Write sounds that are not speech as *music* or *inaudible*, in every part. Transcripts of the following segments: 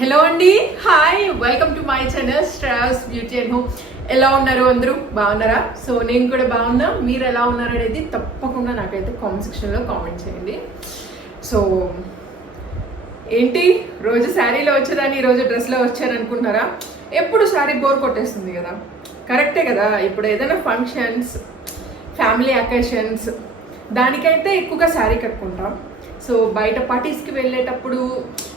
Hello అండి hi welcome to my channel స్ట్రావ్స్ beauty and home ఎలా ఉన్నారు అందరూ? బాగున్నారా? సో నేను కూడా బాగున్నా. మీరు ఎలా ఉన్నారు అనేది తప్పకుండా నాకైతే కామెంట్ సెక్షన్లో కామెంట్ చేయండి. సో ఏంటి? రోజు శారీలో వచ్చేదాన్ని ఈరోజు డ్రెస్లో వచ్చారనుకుంటున్నారా ఎప్పుడు శారీ బోర్ కొట్టేస్తుంది కదా. కరెక్టే కదా. ఇప్పుడు ఏదైనా ఫంక్షన్స్ ఫ్యామిలీ అకేషన్స్ దానికైతే ఎక్కువగా శారీ కట్టుకుంటాం. సో బయట పార్టీస్కి వెళ్ళేటప్పుడు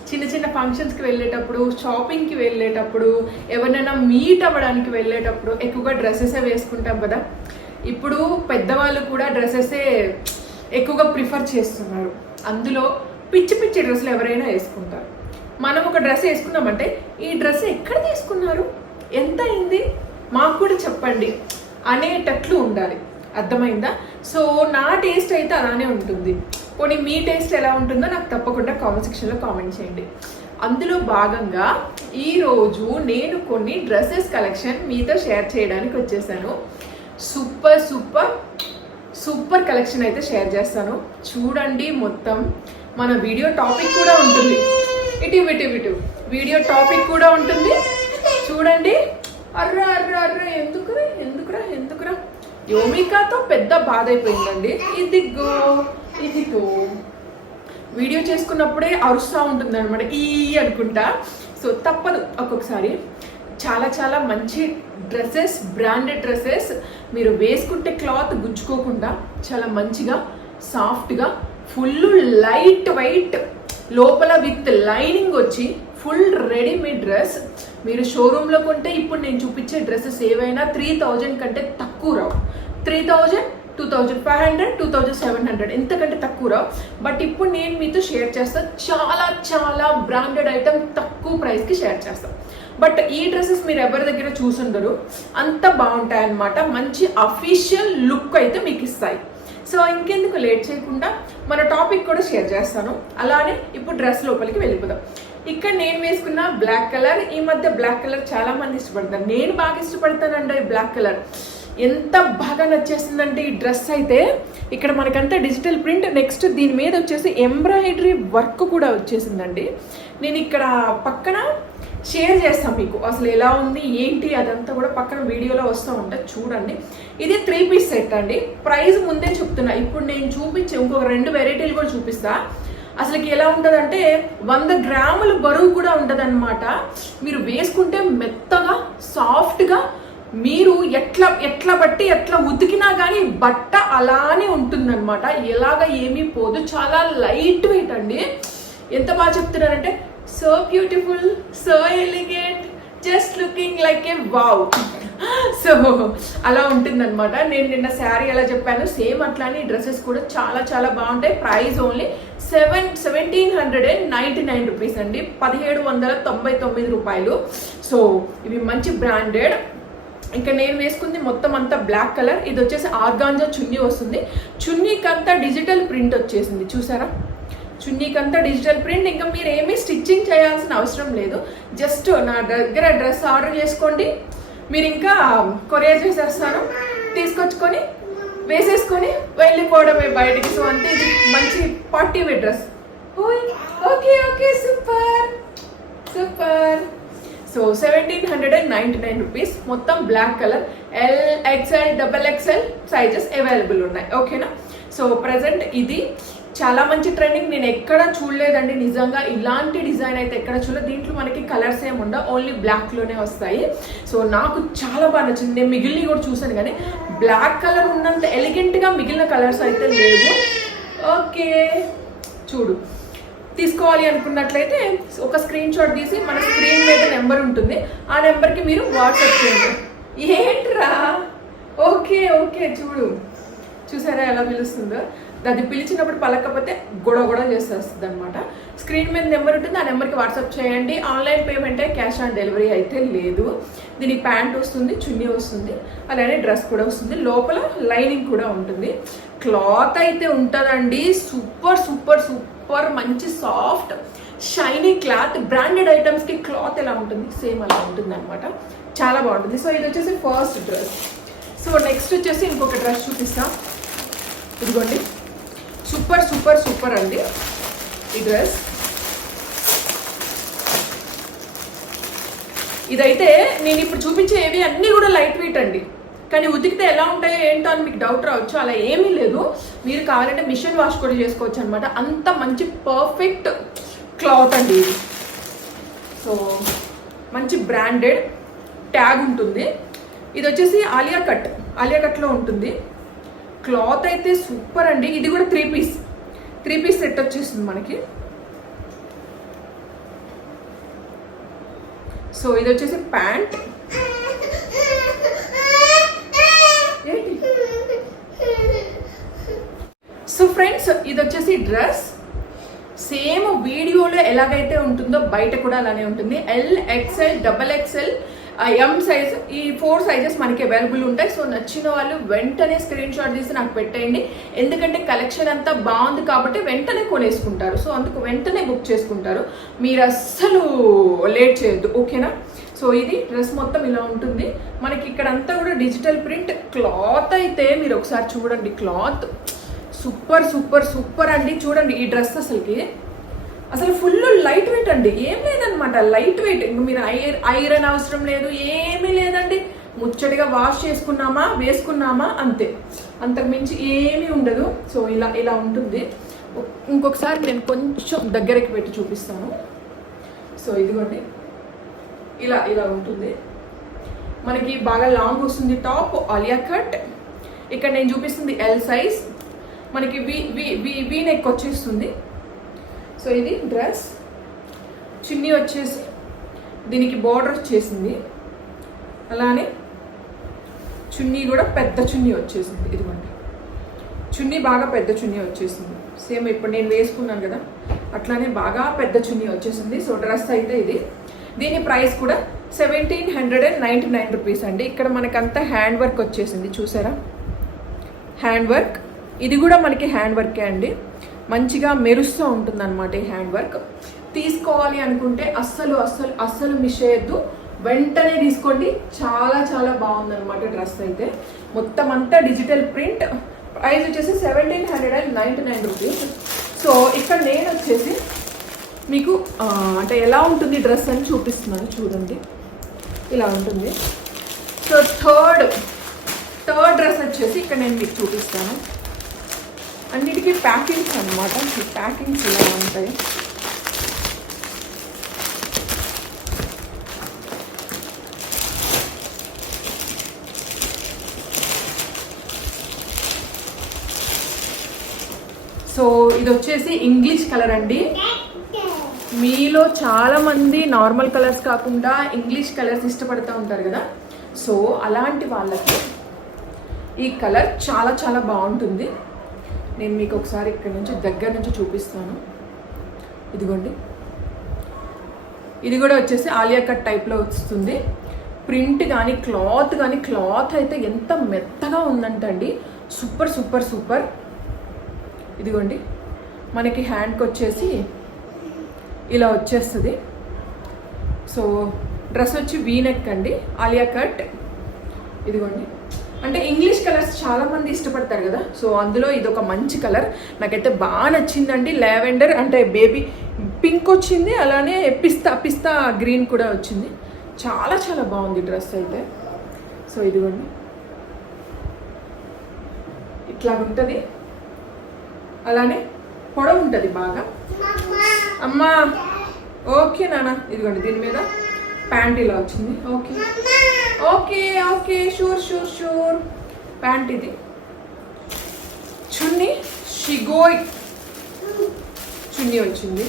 చిన్న చిన్న ఫంక్షన్స్కి వెళ్ళేటప్పుడు షాపింగ్కి వెళ్ళేటప్పుడు ఎవరినైనా మీట్ అవ్వడానికి వెళ్ళేటప్పుడు ఎక్కువగా డ్రెస్సెసే వేసుకుంటాం కదా. ఇప్పుడు పెద్దవాళ్ళు కూడా డ్రెస్సెసే ఎక్కువగా ప్రిఫర్ చేస్తున్నారు. అందులో పిచ్చి పిచ్చి డ్రెస్సులు ఎవరైనా వేసుకుంటారు. మనం ఒక డ్రెస్ వేసుకున్నామంటే ఈ డ్రెస్ ఎక్కడ తీసుకున్నారు? ఎంత అయింది? మాకు కూడా చెప్పండి అనేటట్లు ఉండాలి. అర్థమైందా? సో నా టేస్ట్ అయితే అలానే ఉంటుంది. పోనీ మీ టేస్ట్ ఎలా ఉంటుందో నాకు తప్పకుండా కామెంట్ సెక్షన్లో కామెంట్ చేయండి. అందులో భాగంగా ఈరోజు నేను కొన్ని డ్రెస్సెస్ కలెక్షన్ మీతో షేర్ చేయడానికి వచ్చేసాను. సూపర్ సూపర్ సూపర్ కలెక్షన్ అయితే షేర్ చేస్తాను. చూడండి మొత్తం. మన వీడియో టాపిక్ కూడా ఉంటుంది. ఇటు ఇటు ఇటు. వీడియో టాపిక్ కూడా ఉంటుంది. చూడండి. అర్రా అర్రా అర్రా. ఎందుకురా ఎందుకురా ఎందుకురా? యోమికాతో పెద్ద బాధ అయిపోయిందండి. ఇదిగో. ఇదిగో. వీడియో చేసుకున్నప్పుడే అరుస్తూ ఉంటుంది అనమాట ఈ అనుకుంటా. సో తప్పదు ఒక్కొక్కసారి. చాలా చాలా మంచి డ్రెస్సెస్ బ్రాండెడ్ డ్రెస్సెస్. మీరు వేసుకుంటే క్లాత్ గుచ్చుకోకుండా చాలా మంచిగా సాఫ్ట్గా ఫుల్ లైట్ వైట్ లోపల విత్ లైనింగ్ వచ్చి ఫుల్ రెడీమేడ్ డ్రెస్. మీరు షోరూంలో కొంటే ఇప్పుడు నేను చూపించే డ్రెస్సెస్ ఏవైనా త్రీ థౌజండ్ కంటే తక్కువ రావు. Three thousand two thousand five hundred two thousand seven hundred ఎంతకంటే తక్కువ రావు బట్ ఇప్పుడు నేను మీతో షేర్ చేస్తాను చాలా చాలా బ్రాండెడ్ ఐటమ్ తక్కువ ప్రైస్కి షేర్ చేస్తాను బట్ ఈ డ్రెస్సెస్ మీరు ఎవరి దగ్గర చూసుండరు. అంత బాగుంటాయి అన్నమాట మంచి అఫీషియల్ లుక్ అయితే మీకు ఇస్తాయి. సో ఇంకెందుకు లేట్ చేయకుండా మన టాపిక్ కూడా షేర్ చేస్తాను. అలానే ఇప్పుడు డ్రెస్ లోపలికి వెళ్ళిపోదాం. ఇక్కడ నేను వేసుకున్న బ్లాక్ కలర్ ఈ మధ్య బ్లాక్ కలర్ చాలా మంది ఇష్టపడతారు. నేను బాగా ఇష్టపడతానండి బ్లాక్ కలర్ ఎంత బాగా నచ్చేసిందంటే ఈ డ్రెస్ అయితే. ఇక్కడ మనకంతా డిజిటల్ ప్రింట్ నెక్స్ట్ దీని మీద వచ్చేసి ఎంబ్రాయిడరీ వర్క్ కూడా వచ్చేసిందండి. నేను ఇక్కడ పక్కన షేర్ చేస్తాను మీకు. అసలు ఎలా ఉంది ఏంటి అదంతా కూడా పక్కన వీడియోలో వస్తూ ఉంటుంది చూడండి. ఇది త్రీ పీస్ సెట్ అండి. ప్రైస్ ముందే చెప్తున్నా. ఇప్పుడు నేను చూపించే ఇంకొక రెండు వెరైటీలు కూడా చూపిస్తా. అసలుకి ఎలా ఉంటుందంటే వంద గ్రాముల బరువు కూడా ఉండదన్నమాట మీరు వేసుకుంటే మెత్తగా సాఫ్ట్గా మీరు ఎట్లా ఎట్లా బట్టి ఎట్లా ఉతికినా కానీ బట్ట అలానే ఉంటుందన్నమాట. ఎలాగ ఏమీ పోదు. చాలా లైట్ వెయిట్ అండి. ఎంత బాగా చెప్తున్నారంటే so beautiful so elegant just looking like a wow. So అలా ఉంటుందన్నమాట. నేను నిన్న శారీ ఎలా చెప్పాను సేమ్ అట్లానే డ్రెస్సెస్ కూడా చాలా చాలా బాగుంటాయి. Price only seven seventeen hundred and ninety nine rupees అండి. పదిహేడు వందల తొంభై తొమ్మిది రూపాయలు. సో ఇవి మంచి బ్రాండెడ్ ఇంకా నేను వేసుకుంది మొత్తం అంతా బ్లాక్ కలర్ ఇది వచ్చేసి ఆర్గాంజా చున్నీ వస్తుంది. చున్నీకంతా డిజిటల్ ప్రింట్ వచ్చేసింది చూసారా? చున్నీకి అంతా డిజిటల్ ప్రింట్ ఇంకా మీరు ఏమీ స్టిచ్చింగ్ చేయాల్సిన అవసరం లేదు. జస్ట్ నా దగ్గర డ్రెస్ ఆర్డర్ చేసుకోండి. మీరు ఇంకా um, కొరియర్ చేసేస్తాను. తీసుకొచ్చుకొని వేసేసుకొని వెళ్ళిపోవడమే బయటికి. సో అంతే ఇది మంచి party wear dress okay okay super. Super. So seventeen hundred and ninety nine rupees మొత్తం black colour L XL double XL sizes available ఉన్నాయి. ఓకేనా సో ప్రజెంట్ ఇది. చాలా మంచి ట్రెండింగ్ నేను ఎక్కడ చూడలేదండి. నిజంగా ఇలాంటి డిజైన్ అయితే ఎక్కడ చూడలేదు దీంట్లో మనకి కలర్స్ ఏమి ఉండవు. ఓన్లీ బ్లాక్లోనే వస్తాయి. సో నాకు చాలా బాగా నచ్చింది. నేను మిగిలినవి కూడా చూసాను కానీ బ్లాక్ కలర్ ఉన్నంత ఎలిగెంట్గా మిగిలిన కలర్స్ అయితే లేవు. ఓకే చూడు. తీసుకోవాలి అనుకున్నట్లయితే ఒక స్క్రీన్ షాట్ తీసి మన స్క్రీన్ మీద నెంబర్ ఉంటుంది. ఆ నెంబర్కి మీరు వాట్సాప్ చేయండి. ఏంట్రా? ఓకే ఓకే చూడు. చూసారా ఎలా పిలుస్తుందో? అది పిలిచినప్పుడు పలకపోతే గొడవ గొడవ చేసేస్తుంది అనమాట స్క్రీన్ మీద నెంబర్ ఉంటుంది ఆ నెంబర్కి వాట్సాప్ చేయండి. ఆన్లైన్ పేమెంటే క్యాష్ ఆన్ డెలివరీ అయితే లేదు. దీనికి ప్యాంట్ వస్తుంది చున్నీ వస్తుంది అలానే డ్రెస్ కూడా వస్తుంది. లోపల లైనింగ్ కూడా ఉంటుంది. క్లాత్ అయితే ఉంటుందండి. Super super super. మంచి సాఫ్ట్ షైనీ క్లాత్ బ్రాండెడ్ ఐటమ్స్కి క్లాత్ ఎలా ఉంటుంది? సేమ్ అలా ఉంటుంది అనమాట చాలా బాగుంటుంది. సో ఇది వచ్చేసి ఫస్ట్ డ్రెస్. సో నెక్స్ట్ వచ్చేసి ఇంకొక డ్రెస్ చూపిస్తా. ఇదిగోండి. సూపర్ సూపర్ సూపర్ అండి ఈ డ్రెస్. ఇదైతే నేను ఇప్పుడు చూపించేవి అన్నీ కూడా లైట్ వెయిట్ అండి. కానీ ఉతికితే ఎలా ఉంటాయో ఏంటో అని మీకు డౌట్ రావచ్చు. అలా ఏమీ లేదు. మీరు కావాలంటే మిషన్ వాష్ కూడా చేసుకోవచ్చు అనమాట అంత మంచి పర్ఫెక్ట్ క్లాత్ అండి ఇది. సో మంచి బ్రాండెడ్ ట్యాగ్ ఉంటుంది. ఇది వచ్చేసి ఆలియా కట్ ఆలియా కట్లో ఉంటుంది. క్లాత్ అయితే సూపర్ అండి. ఇది కూడా three piece three piece set వచ్చేసింది మనకి. సో ఇది వచ్చేసి ప్యాంట్ ఏంటి సో ఫ్రెండ్స్ ఇది వచ్చేసి డ్రెస్. సేమ్ వీడియోలో ఎలాగైతే ఉంటుందో బయట కూడా అలానే ఉంటుంది. L XL double XL M size ఈ ఫోర్ సైజెస్ మనకి అవైలబుల్ ఉంటాయి. సో నచ్చిన వాళ్ళు వెంటనే స్క్రీన్ షాట్ తీసి నాకు పెట్టేయండి. ఎందుకంటే కలెక్షన్ అంతా బాగుంది కాబట్టి వెంటనే కొనేసుకుంటారు. సో అందుకు వెంటనే బుక్ చేసుకుంటారు. మీరు అస్సలు లేట్ చేయొద్దు. ఓకేనా సో ఇది డ్రెస్ మొత్తం ఇలా ఉంటుంది. మనకి ఇక్కడ అంతా కూడా డిజిటల్ ప్రింట్ క్లాత్ అయితే మీరు ఒకసారి చూడండి. క్లాత్ సూపర్ సూపర్ సూపర్ అండి. చూడండి ఈ డ్రెస్ అసలుకి. అసలు ఫుల్ లైట్ వెయిట్ అండి. ఏం లేదనమాట లైట్ వెయిట్. మీరు ఐర్ ఐరన్ అవసరం లేదు ఏమీ లేదండి. ముచ్చటిగా వాష్ చేసుకున్నామా వేసుకున్నామా అంతే. అంతకు మించి ఏమీ ఉండదు. సో ఇలా ఇలా ఉంటుంది. ఇంకొకసారి నేను కొంచెం దగ్గరికి పెట్టి చూపిస్తాను. సో ఇదిగోండి. ఇలా ఇలా ఉంటుంది. మనకి బాగా లాంగ్ వస్తుంది టాప్ ఆలియా కట్. ఇక్కడ నేను చూపిస్తుంది ఎల్ సైజ్ మనకి V V V V neck వచ్చేస్తుంది. సో ఇది డ్రెస్ చున్నీ వచ్చేసి దీనికి బార్డర్ వచ్చేసింది. అలానే చున్నీ కూడా పెద్ద చున్నీ వచ్చేసింది. ఇదిగోండి. చున్నీ బాగా పెద్ద చున్నీ వచ్చేసింది. సేమ్ ఇప్పుడు నేను వేసుకున్నాను కదా అట్లానే బాగా పెద్ద చున్నీ వచ్చేసింది. సో డ్రెస్ అయితే ఇది. దీని ప్రైస్ కూడా seventeen hundred and ninety nine rupees అండి. ఇక్కడ మనకంతా హ్యాండ్ వర్క్ వచ్చేసింది. చూసారా? హ్యాండ్ వర్క్ ఇది కూడా మనకి హ్యాండ్ వర్కే అండి. మంచిగా మెరుస్తూ ఉంటుంది అనమాట ఈ హ్యాండ్ వర్క్ తీసుకోవాలి అనుకుంటే అస్సలు అస్సలు అస్సలు మిస్ చేయొద్దు. వెంటనే తీసుకోండి. చాలా చాలా బాగుందన్నమాట డ్రెస్ అయితే. మొత్తం అంతా డిజిటల్ ప్రింట్ ప్రైస్ వచ్చేసి seventeen hundred and ninety nine rupees so ఇక్కడ నేను వచ్చేసి మీకు అంటే ఎలా ఉంటుంది డ్రెస్ అని చూపిస్తున్నాను. చూడండి. ఇలా ఉంటుంది. సో థర్డ్ థర్డ్ డ్రెస్ వచ్చేసి ఇక్కడ నేను మీకు చూపిస్తాను. అన్నిటికీ ప్యాకింగ్స్ అనమాట ఈ ప్యాకింగ్స్ ఇలా ఉంటాయి? సో ఇది వచ్చేసి ఇంగ్లీష్ కలర్ అండి. మీలో చాలా మంది నార్మల్ కలర్స్ కాకుండా ఇంగ్లీష్ కలర్స్ ఇష్టపడుతూ ఉంటారు కదా. సో అలాంటి వాళ్ళకి ఈ కలర్ చాలా చాలా బాగుంటుంది. నేను మీకు ఒకసారి ఇక్కడ నుంచి దగ్గర నుంచి చూపిస్తాను. ఇదిగోండి. ఇది కూడా వచ్చేసి ఆలియా కట్ టైప్లో వస్తుంది. ప్రింట్ కానీ క్లాత్ కానీ క్లాత్ అయితే ఎంత మెత్తగా ఉందంటండి. Super super super. ఇదిగోండి. మనకి హ్యాండ్కి వచ్చేసి ఇలా వచ్చేస్తుంది. సో డ్రెస్ వచ్చి వీనెక్ అండి. ఆలియా కట్. ఇదిగోండి. అంటే ఇంగ్లీష్ కలర్స్ చాలా మంది ఇష్టపడతారు కదా. సో అందులో ఇది ఒక మంచి కలర్ నాకైతే బాగా నచ్చిందండి. లావెండర్ అంటే బేబీ పింక్ వచ్చింది. అలానే పిస్తా పిస్తా గ్రీన్ కూడా వచ్చింది. చాలా చాలా బాగుంది డ్రెస్ అయితే. సో ఇదిగోండి. ఇట్లా ఉంటుంది. అలానే పొడవు ఉంటుంది బాగా. అమ్మా! ఓకే నాన్న ఇదిగోండి దీని మీద. ప్యాంట్ ఇలా వచ్చింది. Okay okay okay sure sure sure. Pant ఇది. చున్నీ షిగోయ్. చున్నీ వచ్చింది.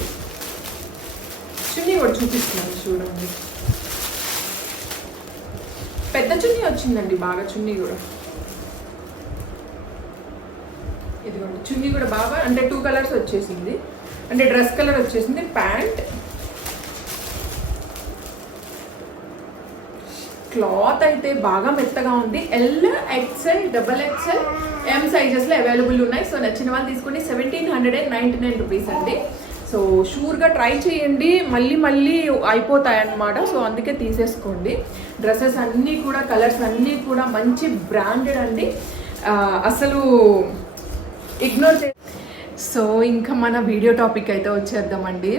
చున్నీ కూడా చూపిస్తున్నాను చూడండి. పెద్ద చున్నీ వచ్చిందండి బాగా చున్నీ కూడా. ఇదిగోండి చున్నీ కూడా బాగా అంటే టూ కలర్స్ వచ్చేసింది. అంటే డ్రెస్ కలర్ వచ్చేసింది ప్యాంట్ క్లాత్ అయితే బాగా మెత్తగా ఉంది. L XL double XL M సైజెస్లో available ఉన్నాయి. సో నచ్చిన వాళ్ళు తీసుకోండి. Seventeen hundred and ninety nine rupees అండి సో షూర్గా ట్రై చేయండి. మళ్ళీ మళ్ళీ అయిపోతాయి అన్నమాట సో అందుకే తీసేసుకోండి. డ్రెస్సెస్ అన్నీ కూడా కలర్స్ అన్నీ కూడా మంచి బ్రాండెడ్ అండి. అసలు ఇగ్నోర్ చే సో ఇంకా మన వీడియో టాపిక్ అయితే వచ్చేద్దామండి.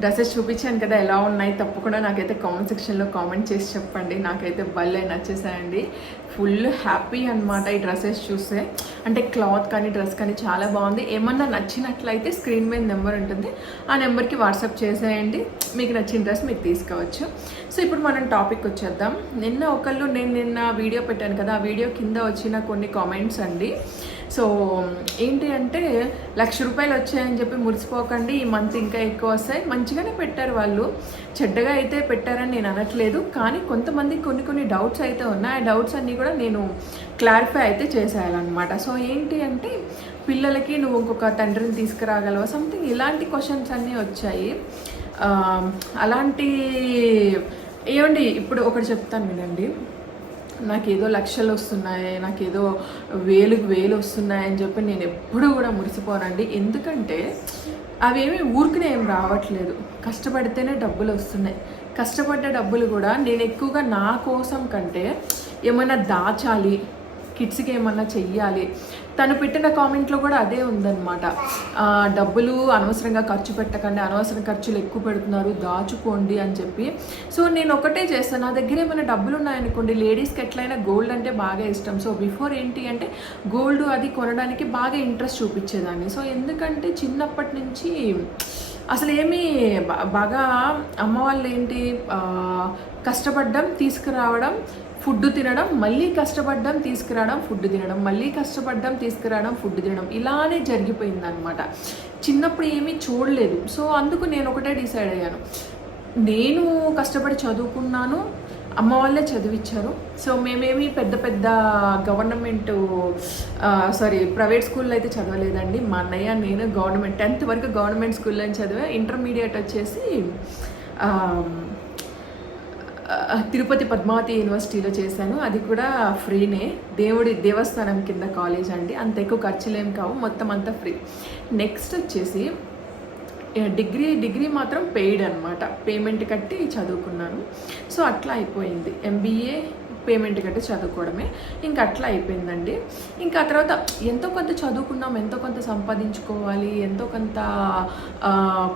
డ్రెస్సెస్ చూపించాను కదా ఎలా ఉన్నాయి? తప్పకుండా నాకైతే కామెంట్ సెక్షన్లో కామెంట్ చేసి చెప్పండి. నాకైతే భలే నచ్చేసాయండి. ఫుల్ హ్యాపీ అన్నమాట ఈ డ్రెస్సెస్ చూస్తే. అంటే క్లాత్ కానీ డ్రెస్ కానీ చాలా బాగుంది. ఏమన్నా నచ్చినట్లయితే స్క్రీన్ మీద నెంబర్ ఉంటుంది. ఆ నెంబర్కి వాట్సాప్ చేసేయండి. మీకు నచ్చిన డ్రెస్ మీరు తీసుకోవచ్చు. సో ఇప్పుడు మనం టాపిక్ వచ్చేద్దాం. నిన్న ఒకళ్ళు నేను నిన్న వీడియో పెట్టాను కదా ఆ వీడియో కింద వచ్చిన కొన్ని కామెంట్స్ అండి. సో ఏంటి అంటే లక్ష రూపాయలు వచ్చాయని చెప్పి మురిసిపోకండి ఈ మంత్ ఇంకా ఎక్కువ వస్తాయి. మంచిగానే పెట్టారు వాళ్ళు. చెడ్డగా అయితే పెట్టారని నేను అనట్లేదు. కానీ కొంతమంది కొన్ని కొన్ని డౌట్స్ అయితే ఉన్నాయి. ఆ డౌట్స్ అన్నీ కూడా నేను క్లారిఫై అయితే చేసేయాలన్నమాట. సో ఏంటి అంటే పిల్లలకి నువ్వు ఇంకొక తండ్రిని తీసుకురాగలవా? సంథింగ్ ఇలాంటి క్వశ్చన్స్ అన్నీ వచ్చాయి. అలాంటి ఏమండి? ఇప్పుడు ఒకటి చెప్తాను వినండి. నాకేదో లక్షలు వస్తున్నాయి నాకేదో వేలుకు వేలు వస్తున్నాయి అని చెప్పి నేను ఎప్పుడూ కూడా మురిసిపోనండి. ఎందుకంటే అవేమి ఊరికనే ఏం రావట్లేదు. కష్టపడితేనే డబ్బులు వస్తున్నాయి. కష్టపడ్డ డబ్బులు కూడా నేను ఎక్కువగా నా కోసం కంటే ఏమైనా దాచాలి కిడ్స్కి ఏమన్నా చెయ్యాలి. తను పెట్టిన కామెంట్లో కూడా అదే ఉందన్నమాట. డబ్బులు అనవసరంగా ఖర్చు పెట్టకండి అనవసరం ఖర్చులు ఎక్కువ పెడుతున్నారు దాచుకోండి అని చెప్పి. సో నేను ఒకటే చేస్తాను. నా దగ్గర ఏమైనా డబ్బులు ఉన్నాయనుకోండి లేడీస్కి ఎట్లయినా గోల్డ్ అంటే బాగా ఇష్టం. సో బిఫోర్ ఏంటి అంటే గోల్డ్ అది కొనడానికి బాగా ఇంట్రెస్ట్ చూపించేదాన్ని. సో ఎందుకంటే చిన్నప్పటి నుంచి అసలు ఏమి బాగా అమ్మ వాళ్ళు ఏంటి కష్టపడ్డం తీసుకురావడం ఫుడ్ తినడం మళ్ళీ కష్టపడ్డం తీసుకురావడం ఫుడ్ తినడం మళ్ళీ కష్టపడ్డం తీసుకురావడం ఫుడ్ తినడం ఇలానే జరిగిపోయింది అనమాట చిన్నప్పుడు ఏమీ చూడలేదు. సో అందుకు నేను ఒకటే డిసైడ్ అయ్యాను. నేను కష్టపడి చదువుకున్నాను అమ్మ వాళ్ళే చదివించారు సో మేమేమి పెద్ద పెద్ద గవర్నమెంట్ సారీ ప్రైవేట్ స్కూల్లో అయితే చదవలేదండి. మా అన్నయ్య నేను గవర్నమెంట్ టెన్త్ వరకు గవర్నమెంట్ స్కూల్లో చదివా. ఇంటర్మీడియట్ వచ్చేసి తిరుపతి పద్మావతి యూనివర్సిటీలో చేశాను. అది కూడా ఫ్రీనే. దేవుడి దేవస్థానం కింద కాలేజ్ అండి. అంత ఎక్కువ ఖర్చులేం కావు. మొత్తం అంతా ఫ్రీ. నెక్స్ట్ వచ్చేసి డిగ్రీ డిగ్రీ మాత్రం పెయిడ్ అనమాట పేమెంట్ కట్టి చదువుకున్నాను. సో అట్లా అయిపోయింది. ఎంబీఏ పేమెంట్ కట్టి చదువుకోవడమే. ఇంకా అట్లా అయిపోయిందండి. ఇంకా ఆ తర్వాత ఎంతో కొంత చదువుకున్నాం ఎంతో కొంత సంపాదించుకోవాలి ఎంతో కొంత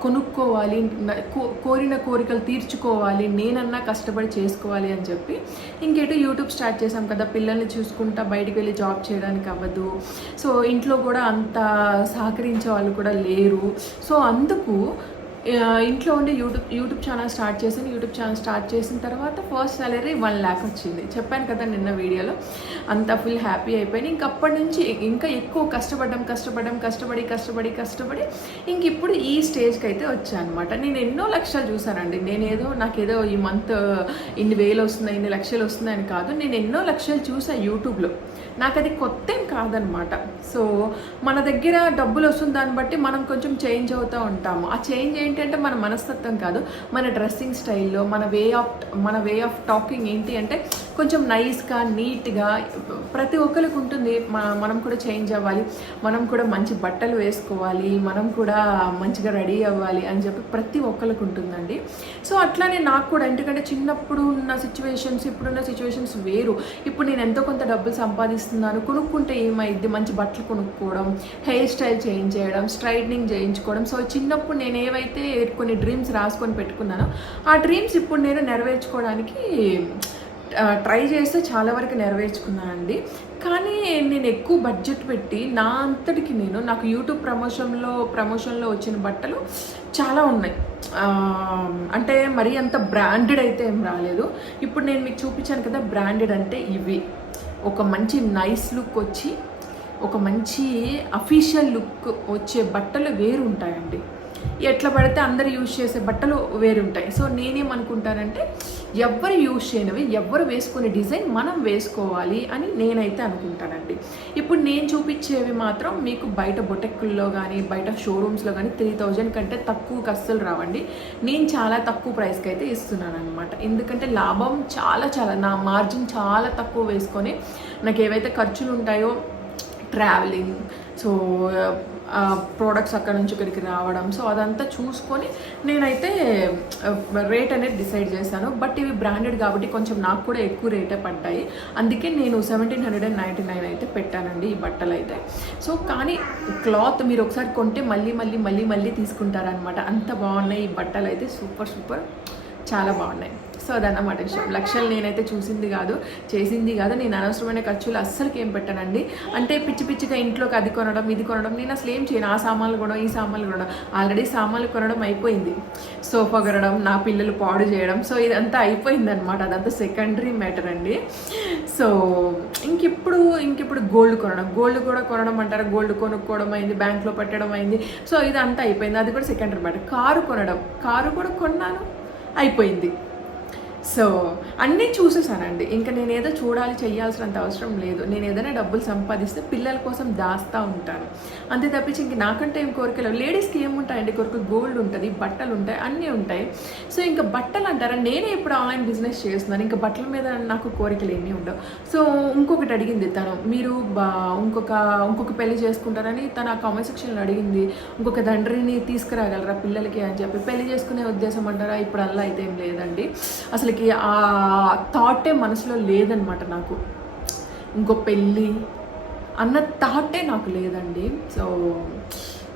కొనుక్కోవాలి కో- కోరిన కోరికలు తీర్చుకోవాలి నేనన్నా కష్టపడి చేసుకోవాలి అని చెప్పి ఇంకేటో యూట్యూబ్ స్టార్ట్ చేశాం కదా. పిల్లల్ని చూసుకుంటా బయటికి వెళ్ళి జాబ్ చేయడానికి అవ్వదు. సో ఇంట్లో కూడా అంత సహకరించే వాళ్ళు కూడా లేరు. సో అందుకు ఇంట్లో ఉండి యూట్యూబ్ యూట్యూబ్ ఛానల్ స్టార్ట్ చేశాను. యూట్యూబ్ ఛానల్ స్టార్ట్ చేసిన తర్వాత ఫస్ట్ సాలరీ వన్ ల్యాక్ వచ్చింది. చెప్పాను కదా నిన్న వీడియోలో. అంతా ఫుల్ హ్యాపీ అయిపోయింది. ఇంక అప్పటి నుంచి ఇంకా ఎక్కువ కష్టపడ్డం కష్టపడ్డం కష్టపడి కష్టపడి కష్టపడి ఇంక ఇప్పుడు ఈ స్టేజ్కి అయితే వచ్చాను అనమాట నేను ఎన్నో లక్షలు చూసానండి నేనేదో ఏదో నాకేదో ఈ మంత్ ఇన్ని వేలు వస్తున్నాయి ఇన్ని లక్షలు వస్తున్నాయని కాదు. నేను ఎన్నో లక్షలు చూసా యూట్యూబ్లో. నాకు అది కొత్త ఏం కాదనమాట. సో మన దగ్గర డబ్బులు వస్తుంది దాన్ని బట్టి మనం కొంచెం చేంజ్ అవుతూ ఉంటాము. ఆ చేంజ్ ఏంటంటే మన మనస్తత్వం కాదు. మన డ్రెస్సింగ్ స్టైల్లో మన వే ఆఫ్ మన వే ఆఫ్ టాకింగ్ ఏంటి అంటే కొంచెం నైస్గా నీట్గా ప్రతి ఒక్కరికి ఉంటుంది. మనం కూడా చేంజ్ అవ్వాలి. మనం కూడా మంచి బట్టలు వేసుకోవాలి. మనం కూడా మంచిగా రెడీ అవ్వాలి అని చెప్పి ప్రతి ఒక్కరికి ఉంటుందండి. సో అట్లానే నాకు కూడా ఎందుకంటే చిన్నప్పుడు ఉన్న సిచ్యువేషన్స్ ఇప్పుడున్న సిచ్యువేషన్స్ వేరు. ఇప్పుడు నేను ఎంతో కొంత డబ్బులు సంపాదిస్తాను సంపాదిస్తున్నాను కొనుక్కుంటే ఏమైద్ది? మంచి బట్టలు కొనుక్కోవడం హెయిర్ స్టైల్ చేంజ్ చేయడం స్ట్రైట్నింగ్ చేయించుకోవడం. సో చిన్నప్పుడు నేను ఏవైతే కొన్ని డ్రీమ్స్ రాసుకొని పెట్టుకున్నానో ఆ డ్రీమ్స్ ఇప్పుడు నేను నెరవేర్చుకోవడానికి ట్రై చేస్తే చాలా వరకు నెరవేర్చుకున్నానండి కానీ నేను ఎక్కువ బడ్జెట్ పెట్టి నా అంతటికి నేను నాకు యూట్యూబ్ ప్రమోషన్లో ప్రమోషన్లో వచ్చిన బట్టలు చాలా ఉన్నాయి. అంటే మరీ అంత బ్రాండెడ్ అయితే ఏం రాలేదు. ఇప్పుడు నేను మీకు చూపించాను కదా బ్రాండెడ్ అంటే ఇవి. ఒక మంచి నైస్ లుక్ వచ్చి ఒక మంచి అఫీషియల్ లుక్ వచ్చే బట్టలు వేరు ఉంటాయండి. ఎట్లా పడితే అందరు యూజ్ చేసే బట్టలు వేరుంటాయి. సో నేనేమనుకుంటానంటే ఎవ్వరు యూజ్ చేయనివి ఎవ్వరు వేసుకునే డిజైన్ మనం వేసుకోవాలి అని నేనైతే అనుకుంటానండి. ఇప్పుడు నేను చూపించేవి మాత్రం మీకు బయట బొటెక్కుల్లో కానీ బయట షోరూమ్స్లో కానీ త్రీ థౌజండ్ కంటే తక్కువకి అస్సలు రావండి. నేను చాలా తక్కువ ప్రైస్కి అయితే ఇస్తున్నాను అనమాట ఎందుకంటే లాభం చాలా చాలా నా మార్జిన్ చాలా తక్కువ వేసుకొని నాకు ఏవైతే ఖర్చులు ఉంటాయో ట్రావెలింగ్ సో ప్రోడక్ట్స్ అక్కడ నుంచి ఇక్కడికి రావడం. సో అదంతా చూసుకొని నేనైతే రేట్ అనేది డిసైడ్ చేశాను. బట్ ఇవి బ్రాండెడ్ కాబట్టి కొంచెం నాకు కూడా ఎక్కువ రేటే పడ్డాయి. అందుకే నేను seventeen hundred and ninety nine అయితే పెట్టానండి ఈ బట్టలు అయితే. సో కానీ క్లాత్ మీరు ఒకసారి కొంటే మళ్ళీ మళ్ళీ మళ్ళీ మళ్ళీ తీసుకుంటారనమాట అంత బాగున్నాయి ఈ బట్టలు అయితే. సూపర్ సూపర్ చాలా బాగున్నాయి. సో అదన్నమాట విషయం. లక్షలు నేనైతే చూసింది కాదు చేసింది కాదు. నేను అనవసరమైన ఖర్చులు అస్సలకి ఏం పెట్టానండి. అంటే పిచ్చి పిచ్చిగా ఇంట్లోకి అది కొనడం ఇది కొనడం నేను అసలు ఏం చేయను. ఆ సామాన్లు కొనడం ఈ సామాన్లు కొనడం. ఆల్రెడీ సామాన్లు కొనడం అయిపోయింది. సోఫా కొనడం నా పిల్లలు పాడు చేయడం. సో ఇదంతా అయిపోయింది అనమాట అదంతా సెకండరీ మ్యాటర్ అండి. సో ఇంకెప్పుడు ఇంకెప్పుడు గోల్డ్ కొనడం. గోల్డ్ కూడా కొనడం అంటారు? గోల్డ్ కొనుక్కోవడం అయింది బ్యాంక్లో పెట్టడం అయింది. సో ఇదంతా అయిపోయింది. అది కూడా సెకండరీ మ్యాటర్ కారు కొనడం. కారు కూడా కొన్నాను. అయిపోయింది. సో అన్నీ చూసేసానండి. ఇంకా నేను ఏదో చూడాలి చేయాల్సినంత అవసరం లేదు. నేను ఏదైనా డబ్బులు సంపాదిస్తే పిల్లల కోసం దాస్తా ఉంటాను. అంతే తప్పించి ఇంక నాకంటే ఏం కోరికలు? లేడీస్కి ఏముంటాయండి? కోరిక గోల్డ్ ఉంటుంది బట్టలు ఉంటాయి అన్నీ ఉంటాయి. సో ఇంకా బట్టలు అంటారా? నేనే ఇప్పుడు ఆన్లైన్ బిజినెస్ చేస్తున్నాను. ఇంకా బట్టల మీద నాకు కోరికలు ఏమీ ఉండవు. సో ఇంకొకటి అడిగింది తను. మీరు బా ఇంకొక ఇంకొక పెళ్ళి చేసుకుంటారని తన కామెంట్ సెక్షన్లో అడిగింది. ఇంకొక తండ్రిని తీసుకురాగలరా పిల్లలకి అని చెప్పి. పెళ్ళి చేసుకునే ఉద్దేశం అంటారా? ఇప్పుడు అలా అయితే ఏం లేదండి. అసలు అసలుకి ఆ థాటే మనసులో లేదనమాట నాకు. ఇంకో పెళ్ళి అన్న థాటే నాకు లేదండి. సో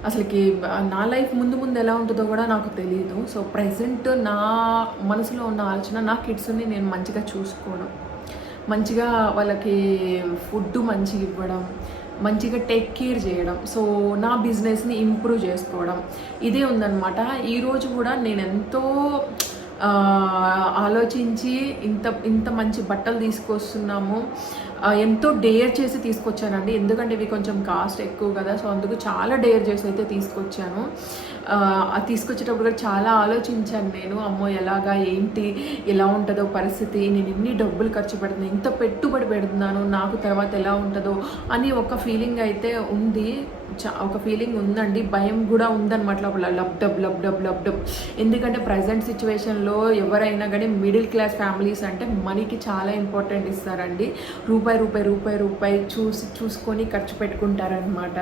అసలుకి నా లైఫ్ ముందు ముందు ఎలా ఉంటుందో కూడా నాకు తెలియదు సో ప్రజెంట్ నా మనసులో ఉన్న ఆలోచన నా కిడ్స్ని నేను మంచిగా చూసుకోవడం. మంచిగా వాళ్ళకి ఫుడ్ మంచిగా ఇవ్వడం. మంచిగా టేక్ కేర్ చేయడం. సో నా బిజినెస్ని ఇంప్రూవ్ చేసుకోవడం. ఇదే ఉందన్నమాట. ఈరోజు కూడా నేను ఎంతో ఆలోచించి ఇంత ఇంత మంచి బట్టలు తీసుకొస్తున్నాము. ఎంతో డేర్ చేసి తీసుకొచ్చానండి. ఎందుకంటే ఇవి కొంచెం కాస్ట్ ఎక్కువ కదా సో అందుకు చాలా డేర్ చేసి అయితే తీసుకొచ్చాను. తీసుకొచ్చేటప్పుడు కూడా చాలా ఆలోచించాను నేను అమ్మో ఎలాగా ఏంటి ఎలా ఉంటుందో పరిస్థితి నేను ఎన్ని డబ్బులు ఖర్చు పెడుతున్నాను ఇంత పెట్టుబడి పెడుతున్నాను నాకు తర్వాత ఎలా ఉంటుందో అని ఒక ఫీలింగ్ అయితే ఉంది. ఒక ఫీలింగ్ ఉందండి. భయం కూడా ఉందన్నమాట. లోపల lub dub lub dub lub dub. ఎందుకంటే ప్రజెంట్ సిచ్యువేషన్లో ఎవరైనా కానీ మిడిల్ క్లాస్ ఫ్యామిలీస్ అంటే మనీకి చాలా ఇంపార్టెంట్ ఇస్తారండి. రూపాయి రూపాయి రూపాయి రూపాయి చూసి చూసుకొని ఖర్చు పెట్టుకుంటారనమాట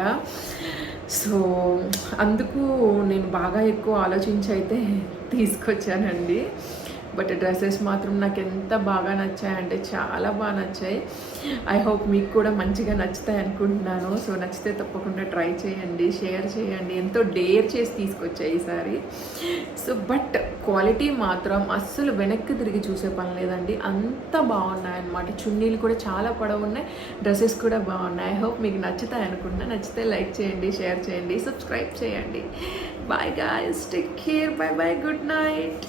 సో అందుకు నేను బాగా ఎక్కువ ఆలోచించి అయితే *laughs* తీసుకొచ్చానండి. బట్ డ్రెస్సెస్ మాత్రం నాకు ఎంత బాగా నచ్చాయంటే చాలా బాగా నచ్చాయి. ఐ హోప్ మీకు కూడా మంచిగా నచ్చుతాయి అనుకుంటున్నాను. సో నచ్చితే తప్పకుండా ట్రై చేయండి షేర్ చేయండి. ఎంతో డేర్ చేసి తీసుకొచ్చాయి ఈసారి సో బట్ క్వాలిటీ మాత్రం అస్సలు వెనక్కి తిరిగి చూసే పని లేదండి. అంత బాగున్నాయన్నమాట చున్నీలు కూడా చాలా పొడవు ఉన్నాయి. డ్రెస్సెస్ కూడా బాగున్నాయి. ఐ హోప్ మీకు నచ్చుతాయి అనుకుంటున్నా. నచ్చితే లైక్ చేయండి షేర్ చేయండి సబ్స్క్రైబ్ చేయండి. Bye guys take care bye bye good night